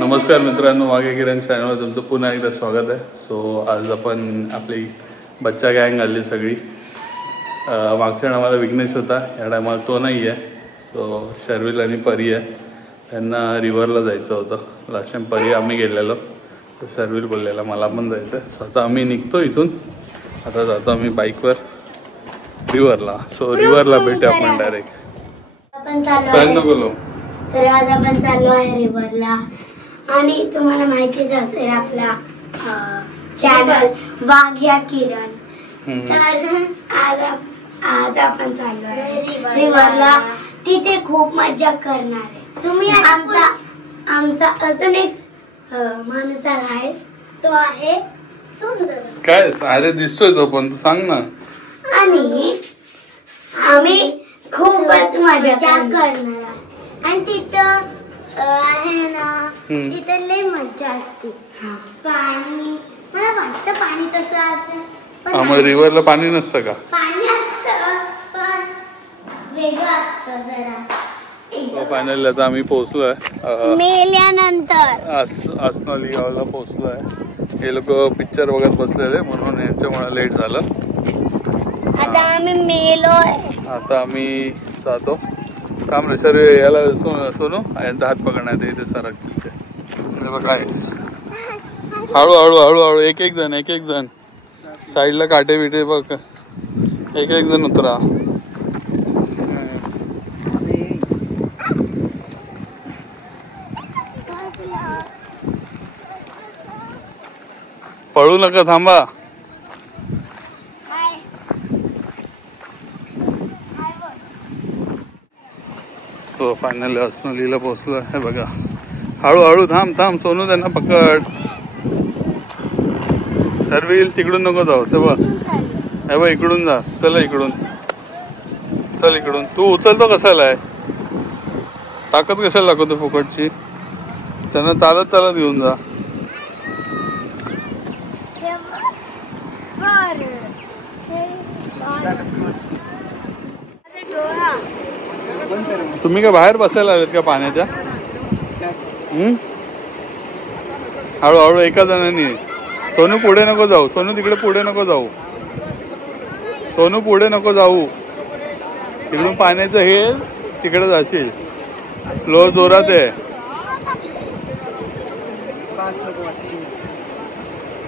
नमस्कार मित्रांनो, मागे किरण चॅनलवर तुमचं पुन्हा एकदा स्वागत आहे. सो आज आपण आपली बच्चा गँग आली सगळी. मागच्या टायमाला विघ्नेश होता, या टायमाला तो नाही आहे. सो शर्विल आणि परी आहे, त्यांना रिव्हरला जायचं होतं. लास्ट टाइम परी आम्ही गेलेलो, तर शर्विल बोललेला मला पण जायचं आहे. सो आता आम्ही निघतो इथून. आता जातो आम्ही बाईकवर रिव्हरला. सो रिव्हरला भेटू आपण डायरेक्ट. तर आज आपण चाललो आहे रिव्हरला. आणि तुम्हाला माहितीच असेल आपला चॅनल वाघ्या किरण. तर आज आपण चाललो आहे रिव्हरला. तिथे खूप मजा करणार आहे. तुम्ही आमचा अजून एक माणूस आहे, तो आहे सुंदर. काय अरे दिसतोय तो, पण तू सांग ना. आणि आम्ही खूपच मजा करणार आणि तिथं आहे ना, तिथे लय मजा असते. पाणी, मला वाटतं पाणी तसं असतं. मग रिव्हरला पाणी नसतं का? पाणी असतं पण वेगळं असतं जरा. फायनली आता आम्ही पोहोचलोय मेल्यानंतर आसनोली गावाला पोहोचलोय. हे लोक पिक्चर बघत बसलेले, म्हणून यांच्यामुळे लेट झालं. आता आम्ही मेलोय. आता आम्ही जातो. काम रे सर, याला सोनू यांचा हात पकडण्यात इथे सरकतील ते. काय हळू हळू हळू हळू एक एक जण साईडला काटे बिटे बघ, एक जण उतरा. पळू नका, थांबा. तो फायनली आसनोलीला पोहोचलो आहे बघा. हळूहळू थांब सोनू, त्यांना पकड. सर्विल तिकडून नको जाऊ. ते बघ इकडून जा. चल इकडून. तू उचलतो कशाला आहे? ताकद कशाला दाखवतो फुकटची? त्यांना चालत घेऊन जा. तुम्ही का बाहेर बसायला आलेत का पाण्याच्या? हळूहळू एका जणांनी. सोनू पुढे नको जाऊ. सोनू तिकडे पुढे नको जाऊ. तिकडून पाण्याचं हे तिकडे जाशील. फ्लो जोरात आहे.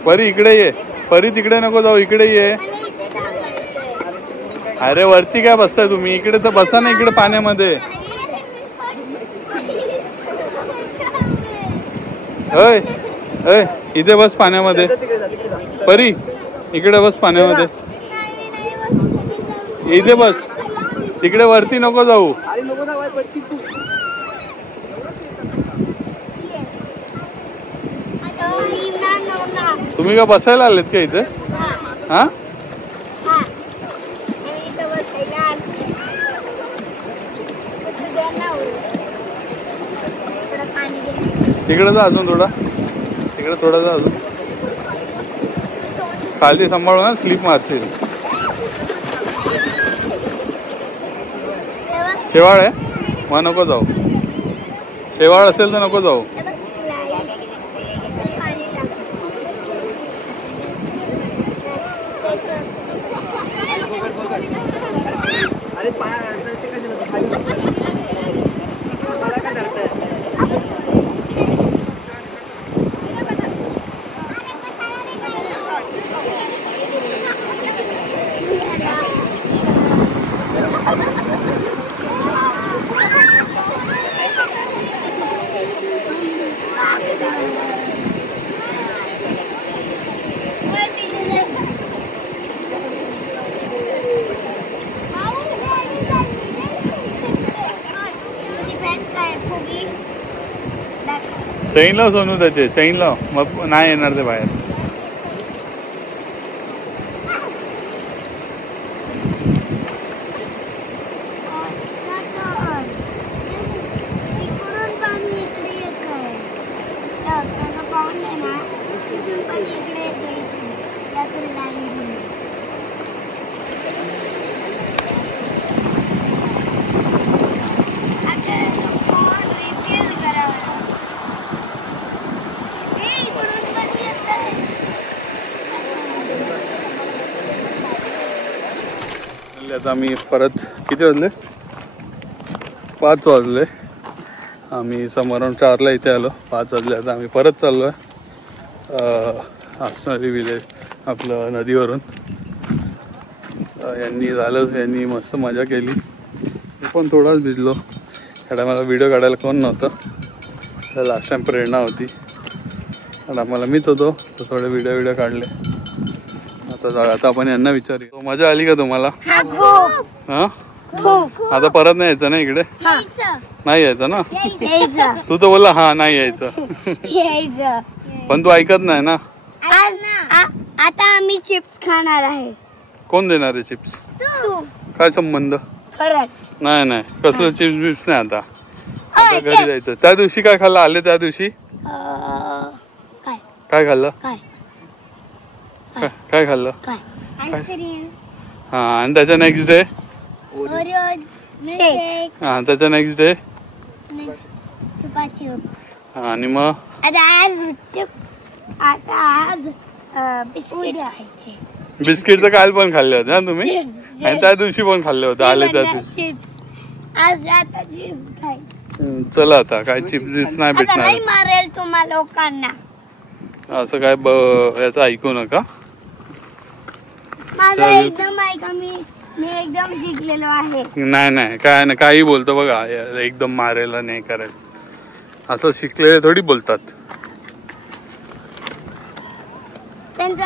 परी इकडे ये. परी तिकडे नको जाऊ, इकडे ये. अरे वरती काय बसताय तुम्ही? इकडे तर बसा ना, इकडे पाण्यामध्ये. इथे बस पाण्यामध्ये. परी इकडे बस पाण्यामध्ये. इथे बस, तिकडे वरती नको जाऊ. तुम्ही का बसायला आलेत का इथे? हा, तिकडे जा अजून थोडा. जा अजून खाली. सांभाळू ना, स्लिप मारशील. शेवाळ आहे मग नको जाऊ. शेवाळ असेल तर नको जाऊ. चैन लाव सोनू, त्याचे चैन लाव, मग नाही येणार ते बाहेर. आता आम्ही परत किती वाजले 5 वाजले. आम्ही समोरून 4ला इथे आलो. 5 वाजले. आता आम्ही परत चाललो आहे आसनरी विलेज आपलं नदीवरून. यांनी मस्त मजा केली. मी पण थोडाच भिजलो. ह्या मला व्हिडिओ काढायला कोण नव्हतं. लास्ट टाइम प्रेरणा होती आणि आम्हाला मीच होतो तर थोडे व्हिडिओ काढले. आता आपण यांना विचारूया. मजा आली का तुम्हाला? हा आता परत नाही यायचं ना इकडे? नाही यायचं ना? तू तर बोलला हा नाही यायचं पण तू ऐकत नाही ना. आता आम्ही चिप्स खाणार आहे. कोण देणार आहे चिप्स? काय संबंध? नाही कसलं चिप्स बिप्स नाही. आता घरी जायचं. त्या दिवशी काय खाल्लं? आले त्या दिवशी काय खाल्लं? काय खाल्लं? हा आणि त्याच्या नेक्स्ट डे हा त्याच्या नेक्स्ट डे आणि मग बिस्किट तर काल पण खाल्ले होते ना तुम्ही आणि त्या दिवशी पण खाल्ले होते आले त्या दिवशी. चला आता काय चिप्स बिप्स नाही भेटणार. मारेल तुम्हा लोकांना असं काय याचं ऐकू नका. माझं एकदम ऐका. मी एकदम शिकलेलो आहे. नाही काय नाही काही बोलतो बघा. एकदम मारायला नाही करायला असं शिकलेले थोडी बोलतात. त्यांचं